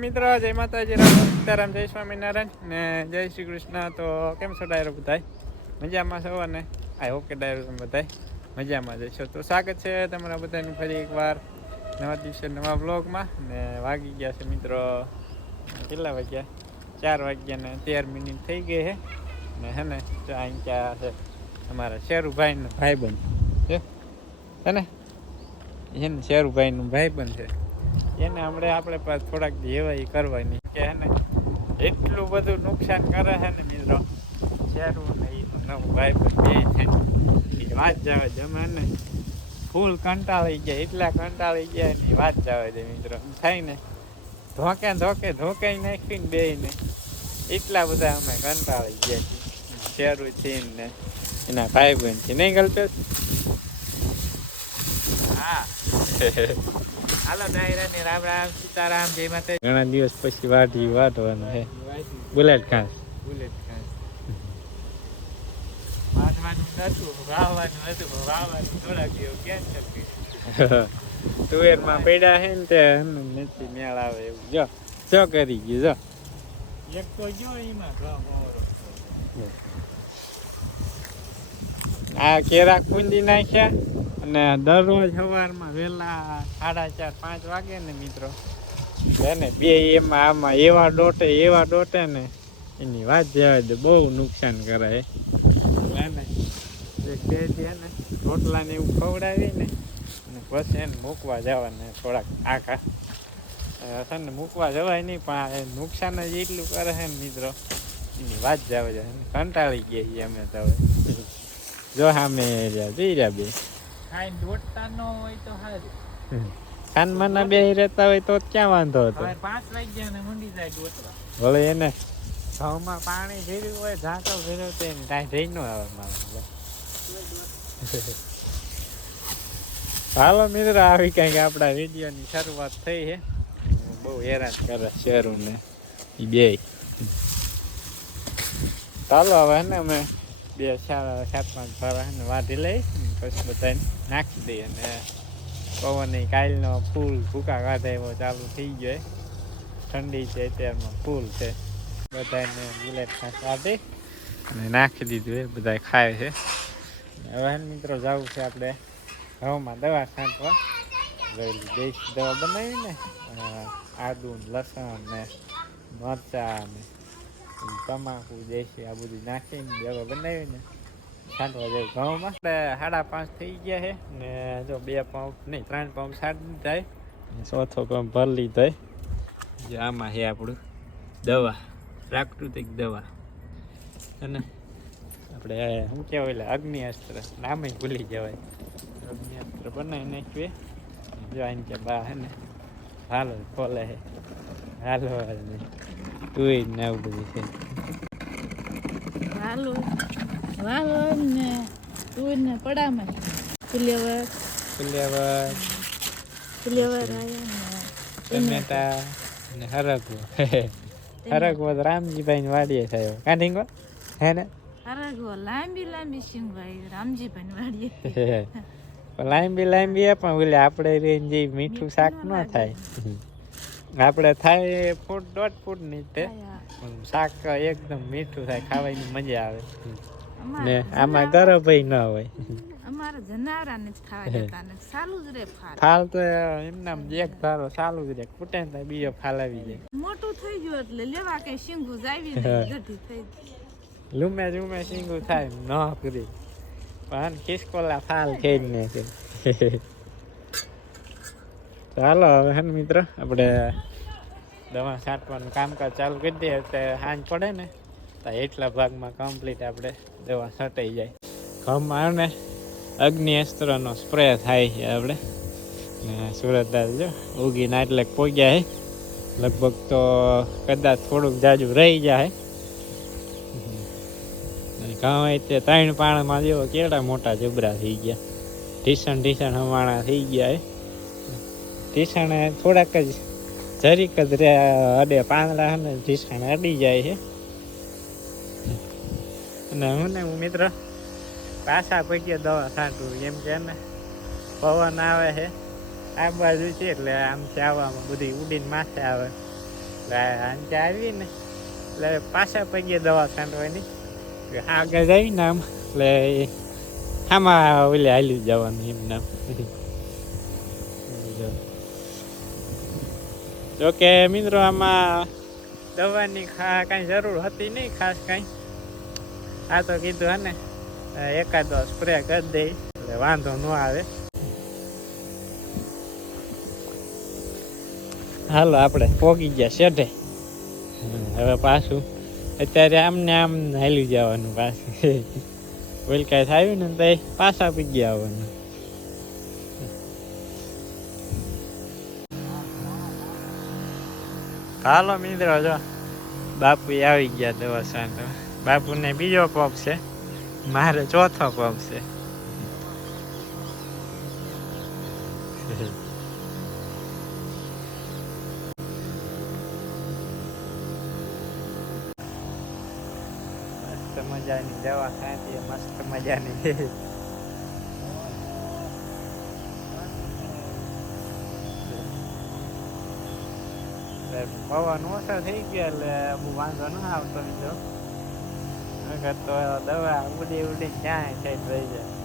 મિત્રો, જય માતાજી, રામ સીતારામ, જય સ્વામિનારાયણ ને જય શ્રી કૃષ્ણ. તો કેમ છો ડાયરો બધાય? મજામાં છો અને આઈ હોપ કે ડાયરો તમે બધાય મજામાં જશો તો સ્વાગત છે તમારા બધાનું ફરી એકવાર નવા દિવસે નવા બ્લોગમાં ને વાગી ગયા છે મિત્રો, કેટલા વાગ્યા? ચાર વાગ્યા ને તેર મિનિટ થઈ ગઈ છે ને હે ને, તો અહીં ક્યાં છે? અમારા શેરુભાઈનો ભાઈબંધ છે. હે ને? છે ને, શેરુભાઈનું ભાઈબંધ છે. એને હમણાં આપણે થોડાક જેવાય કરવાની. કે હે ને, એટલું બધું નુકસાન કરે છે ને મિત્રો. શેરું ને નવું ભાઈ બે છે. એ વાત જાવે જમે ને. ફૂલ કંટાળી ગયા, એટલા કંટાળી ગયા એની વાત જાવે છે મિત્રો. થાય ને, ધોકે ધોકે ધોકાઈ નાખીને બે ને એટલા બધા અમે કંટાળી ગયા છીએ. શેરું છે ને. એના ભાઈ બહેન છે નહીં કલ્પેશ હા. હાલો ડાયરાની રામ રામ સીતારામ જય માતા ઘણા દિવસ પછી વાઢી વાઢવાનું છે બુલેટ ઘાસ બુલેટ ઘાસ વાઢવાનું નતું વાવવાનું હતું વાવવાનું થોડાક દિવસ કેન્સલ કર્યું તુવેરમાં પડ્યા હે ને તે નથી મેળ આવે એવું. જો જો કરી ગયું જો. એક તો જો એમાં ઘઉં આ કેરા કુંદી નાખ્યા. અને દરરોજ સવારમાં વહેલા સાડા ચાર, પાંચ વાગે ને મિત્રો. એને બે એમાં આમાં એવા ડોટે એવા ડોટે ને એની વાત જવા દે બહુ નુકસાન કરાય. એને એક બે છે ને, રોટલાને એવું ખવડાવી ને અને પછી એને મૂકવા જવાને થોડાક આખા. છે ને, મૂકવા જવાય નહીં, પણ એ નુકસાન જ એટલું કરે છે ને મિત્રો. એની વાત જવા જાય કંટાળી ગયા અમે તો હવે. જો સામે રહ્યા બે. ખાઈ દોડતા ન હોય તો સારું કાનમાં બે રહેતા હોય તો ક્યાં વાંધો હતો? પાંચ વાગ્યા ને મંડી જાય દોડવા ભલે એને? ઘઉંમાં પાણી ભીર્યું હોય ઝાંકો ભર્યો તો એને કાંઈ જઈ ન આવે મારે. હાલો મિત્ર આવી કંઈક આપણા વિડીયોની શરૂઆત થઈ છે બહુ હેરાન કરે શેરુને. એ બે. ચાલો હવે ને અમે બે સાડા સાત પાંચ ને વાઢી લઈ પછી બધાને નાખી દઈએ અને પવન કાલનો ફૂલ ભૂકા કાઢે એવો ચાલુ થઈ ગયો ઠંડી છે અત્યારમાં ફૂલ છે. બધાને બુલેટ વાઢી અને નાખી દીધું એ બધા ખાય છે. હવે મિત્રો જવું છે આપણે ઘઉંમાં દવા છાંટવા. રહેલી દેશી દવા બનાવી ને આદુ લસણ ને મરચાં ને તમાકુ, દેશી આ બધું નાખીને દવા બનાવી ને છાંટવા જાય ઘઉંમાં સાડા પાંચ થઈ ગયા છે. ને જો બે પંપ, નહીં, ત્રણ પંપ છાંટી જાય. ચોથો પંપ ભરી લીધો જો આમાં છે આપણું દવા, પ્રાકૃતિક દવા. અને આપણે શું કહેવાય એટલે અગ્નિ અસ્ત્ર નામે ભૂલી જવાય. અગ્નિ અસ્ત્ર બનાવી નાખીએ જો આને કે બા હે હાલો ખોલે હે. હાલો નહીં તું ને આવું બધું છે. વાલો ને તું ને પડામાં ફુલેવર ફુલેવર ફુલેવર ટમેટા ને હરગવો. હરગવો તો રામજીભાઈ ની વાડીએ થયો. કાઢીંગો હે ને? લાંબી લાંબી સિંગભાઈ રામજીભાઈ વાડીએ. પણ લાંબી લાંબી પણ ઓલે આપણે રહીને જે મીઠું શાક ન થાય. આપણે થાય ફૂટ દોઢ ફૂટની તે. શાક એકદમ મીઠું થાય ખાવાની મજા આવે. ને આમાં ગરભાઈ ન હોય. અમારા જનાવરા ને ખાવા દેતા ને ચાલુ જ રે ફાલ. ફાલ તો એમના એક ધારો જ ફૂટે ને બીજો ફાલ આવી જાય. મોટું થઈ ગયું એટલે લેવા કઈ સિંગુ જાવી ગઢી થઈ ગઈ. લૂમે લૂમે થાય ન કરી. પણ ખિસકોલા ફાલ ખેડ ને છે. ચાલો હવે હે મિત્ર આપણે દવા છાંટવાનું કામકાજ ચાલુ કરી દઈએ એટલે સાંજ પડે ને. તો એટલા ભાગમાં કમ્પ્લીટ આપણે દવા છટાઈ જાય. ઘઉંમાં ને અગ્નિ અસ્ત્રનો સ્પ્રે થાય છે આપણે. ને સુરત જો ઉગીને એટલે પોગ્યા હે લગભગ તો કદાચ થોડુંક જાજુ રહી જાય. ઘઉં તે ત્રણ પાણામાં જેવો કેવડા મોટા જબરા થઈ ગયા. ઢીસણ ઢીસણ હવાણા થઈ ગયા ઢીસણ થોડાક જ જરીક જ અડે પાંદડા અને ઢીસણ અડી જાય છે. અને હું ને હું મિત્ર પાછા પગ્યા દવા છાંટું એમ કે ને પવન આવે છે આ બાજુ છે એટલે આમ ચાવામાં બધી ઉડીને માથે આવે એટલે સાંજે આવી ને એટલે પાછા પગે દવા છાંટવાની એટલે આગળ જઈ ને આમ એટલે આમાં ઓલે હાલી જવાનું એમ નામ જોકે મિત્રો આમાં દવાની ખા કાંઈ જરૂર હતી નહીં ખાસ કાંઈ આ તો કીધું હે ને એકાદો સ્પ્રે કરી દે, એટલે વાંધો ન આવે. હાલો, આપણે પોગી ગયા શેઠે હવે પાછું, અત્યારે આમ ને આમ હાલી જવાનું પાછું. વેલકાય થયું ને તો પાછા પી ગયા આવવાનું. હાલો, મિત્રો, જો. બાપુ આવી ગયા દવા સાંટો બાપુને બીજો પગ છે. મારે ચોથો પગ છે. મસ્ત મજાની દવા ખાતી મસ્ત મજાની. પવન ઓછો થઈ ગયો એટલે બહુ વાંધો ન આવતો બીજો નકર તો દવા ઉડી ઉડી ક્યાંય થઈ રહી જાય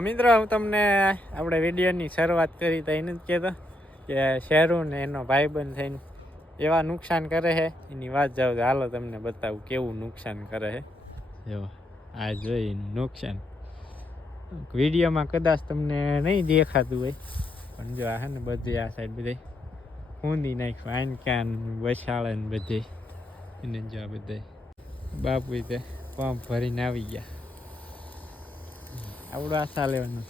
મિત્રો, હું તમને આપણે વિડીયોની શરૂઆત કરી તો એને જ કહેતો કે શેરું ને એનો ભાઈબંધ થઈને એવા નુકસાન કરે છે. એની વાત જાઉં તો હાલો તમને બતાવું કેવું નુકસાન કરે છે. જો, આ જોઈ નુકસાન. વિડીયોમાં કદાચ તમને નહીં દેખાતું હોય પણ જો આ ને બધી આ સાઈડ બધી ખૂંદી નાખ્યું આઈન કાન વસાળે ને બધી. એને જો આ બધે બાપુ તે પંપ ભરીને આવી ગયા. આવડું આશા લેવાનું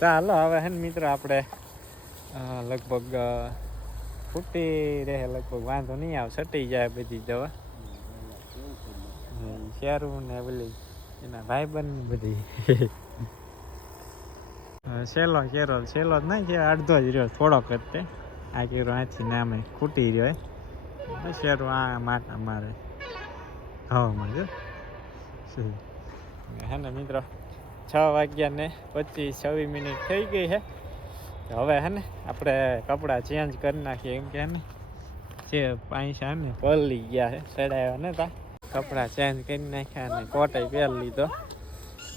ચાલો હવે હે મિત્રો આપણે લગભગ ફૂટી રહે લગભગ વાંધો નહીં આવે સટી જાય બધી દવા હમ, શેરું ને પેલી એના ભાઈબંધ બધી. સેલો કેરો સેલો જ નહીં કે અડધો જ રહ્યો થોડોક જ તે. આ કેરો આથી નામે ખૂટી રહ્યો હે. શેરું આ માટા મારે હવામાં જો હે ને મિત્રો, છ વાગ્યા ને પચીસ છવ્વીસ મિનિટ થઈ ગઈ છે હવે હે ને આપણે કપડાં ચેન્જ કરી નાખીએ એમ કે હે ને. જે પાંચા ને પલળી ગયા છે ચડાવ્યા નતા. કપડાં ચેન્જ કરી નાખ્યા અને કોટે પહેરી લીધો.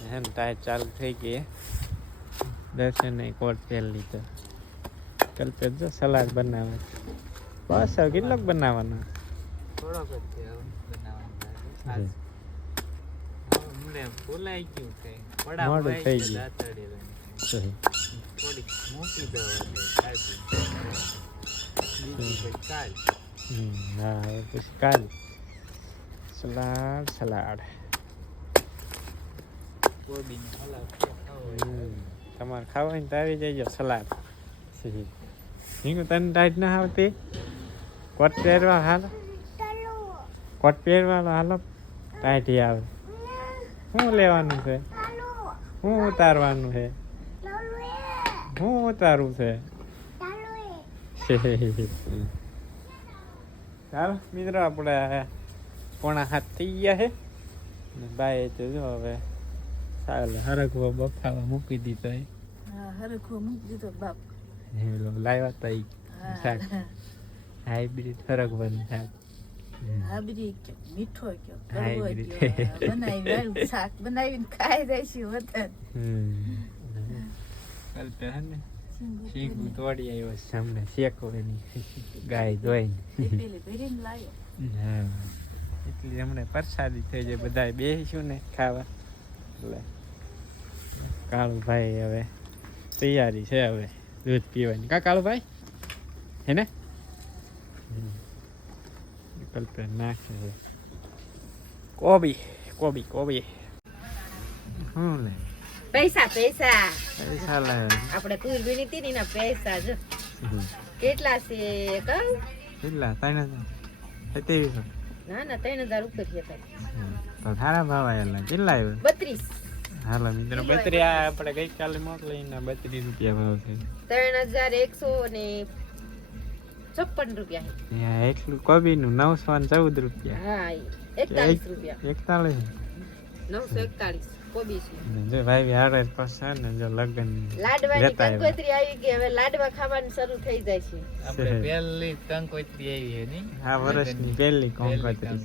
હે ને ટાઈટ ચાલુ થઈ ગઈ દર્શને કોટ પહેરી લીધો. કલ્પે જો સલાડ બનાવે બસ હવે કેટલોક બનાવવાનો. થોડોક જ બનાવવાનું. થઈ ગયું. થોડીક મૂકી દો એટલે કાઢી. બીજી પછી કાઢ. હમ, હા પછી કાલ. Salad salad. કોબીનો ખાવો તમારે ખાવાની તો આવી જજો સલાડ. હિંગુ તને ટાઈટ ના આવતી? કોટ પહેરવા હાલ. કોટ પહેરવા હાલો ટાઈટ આવે. શું લેવાનું છે? શું ઉતારવાનું છે? શું ઉતારવું છે? ચાલો, મિત્રો, આપણે પોણા હાથ થઈ ગયા બાય તો જો હવે. ચાલે હરખવા બફાવા મૂકી દીધો હા હરખો મૂકી દીધો બાપ. હેલો લાવ્યા તા ઈ. શાક. હાઇબ્રિડ હરકવાનું શાક. હાબરી મીઠો કયો હા, કડવો એવી કયો રીતે. આ બનાવી શાક બનાવીને ખાઈ છે વતન કાલ તો ને? શીખું તોડી આવ્યો છે. સામે શેકવાની ગાય ધોઈને. પેલી ભરીને લાવ્યો. હા. એટલી હમણાં પ્રસાદી થઈ જાય. બધા બેસીશું ને ખાવા. એટલે કાળુભાઈ હવે તૈયારી છે હવે દૂધ પીવાની. કા કાળુભાઈ? હે ને? કલ્પે નાખે છે. કોબી કોબી કોબી. શું લે? પૈસા પૈસા. પૈસા લે. આપણે તુર વીણી હતી ને પૈસા જો. કેટલા છે કહું કેટલા? ત્રણ હજાર. ત્રેવીસો ના ના ત્રણ હજાર ઉપર છે તો સારા ભાવ આવેલા. કેટલા આવ્યા બત્રીસ. હાલો મિત્રો. બત્રી આપણે ગઈકાલે મોકલીને બત્રીસ રૂપિયા ભાવ છે. ત્રણ હજાર એકસો ને છપ્પન રૂપિયા છે. ત્યાં એટલું કોબીનું નવસો ને ચૌદ રૂપિયા. હા એકતાલીસ રૂપિયા. એકતાલીસ. નવસો એકતાળીસ કોબી છે. ને જો ભાઈ હારે પાસે ને જો લગન લાડવાની કંકોત્રી આવી ગઈ હવે લાડવા ખાવાનું શરૂ થઈ જાય છે. આપણે પહેલી કંકોત્રી આવી છે આ વર્ષની પહેલી કંકોત્રી.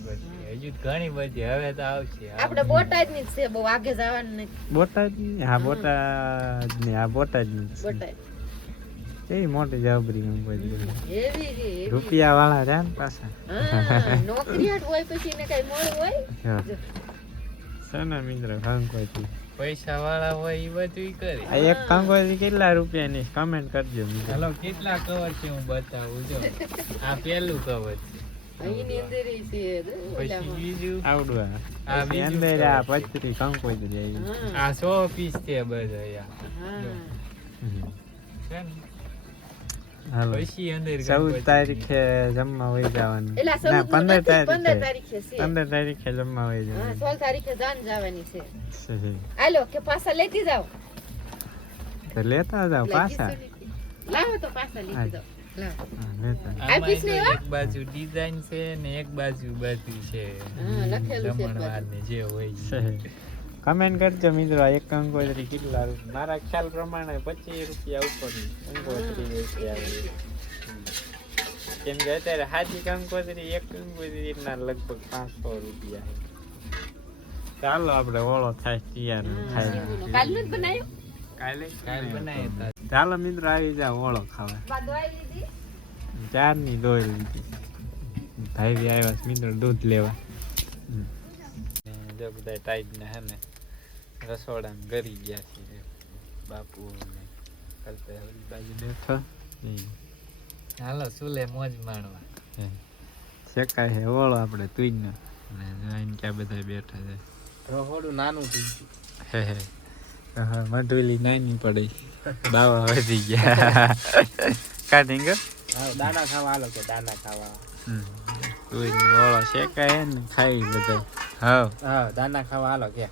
હજુ ઘણી બધી હવે તો આવશે આપણે બોટાદની છે બહુ આગે જવાનું નથી. બોટાદ હા બોટાદની હા બોટાદની બોટાદ. એ મોટી જબરી હું એવી. રૂપિયા વાળા રહ્યા ને પાછા? હા, નોકરીયાત હોય પછી ને કઈ મળવું હોય? સના મિત્ર ભાંગવાથી પૈસા વાળા હોય એ બધું કરે. આ એક કંકોત્રી કેટલા રૂપિયાની કમેન્ટ કરજો ચાલો કેટલા કવર છે હું બતાવું જો. આ પહેલું કવર છે. ચૌદ તારીખે જમવા વહી જવાનું ના પંદર તારીખે તારીખે પંદર તારીખે જમવા વહી જવાનું સોળ તારીખે જાન જવાની છે છે. હાલો કે પાછા લેતી જાઓ. લેતા પાછા લાવો તો પાછા લેતી જાઓ. લાવો હા, લેતા આમાં આપીશ ને જો એવા? એક બાજુ ડિઝાઇન છે ને એક બાજુ બધું છે. હા, લખેલું છે જમણવારને જે હોય છે. કમેન્ટ કરજો મિત્રો એક કંકોત્રી કેટલા રૂપિયા? મારા ખ્યાલ પ્રમાણે પચીસ રૂપિયા ઉપરની કંકોત્રી છે કેમ કે અત્યારે હાજી કંકોત્રી એક કંકોત્રી ના લગભગ પાંચસો રૂપિયા. ચાલો આપણે ઓળો થાય તૈયાર થાય. બનાવ્યું? કાલે કાલ. ચાલો મિત્ર આવી જા ઓળો ખાવા ચારની દોઈ લીધી ભાઈ બી આવ્યા મિત્ર દૂધ લેવા જો બધા ટાઈટ ને હે ને રસોડામાં ગરી ગયા છે બાપુ ને કરતા ઓલી બાજુ બેઠો હાલો સુલે મોજ માણવા હે. શેકાય હે ઓળો આપણે તુઈ ને જોઈને ક્યાં બધા બેઠા છે રહોડું નાનું થઈ ગયું હે હે હા મધુલી નાની પડી. દાવા વધી ગયા. કાઢીંગ હા. દાના ખાવા હાલો કે દાના ખાવા. તુઈ ઓળો શેકાય ને ખાઈ બધા. હા હા દાના ખાવા હાલો કે.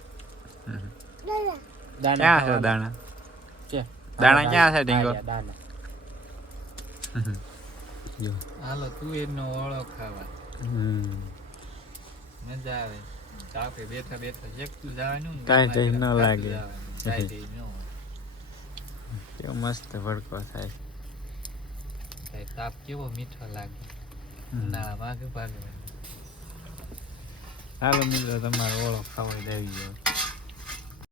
દાણા. ક્યાં છે દાણા? દાણા ક્યાં છે ઢીંગો? દાણા. જો. હાલો તું ઓળો ખાવા. હમ. મજા આવે. બેઠા બેઠા એકલું જવાનું કાંઈ ન લાગે. કેવો મસ્ત ભડકો થાય. તાપ કેવો મીઠો લાગે. ઉનાળા ના ભાગે ભાગે. હાલો મિત્રો તમારો ઓળો ખાવા દેવી ગયો.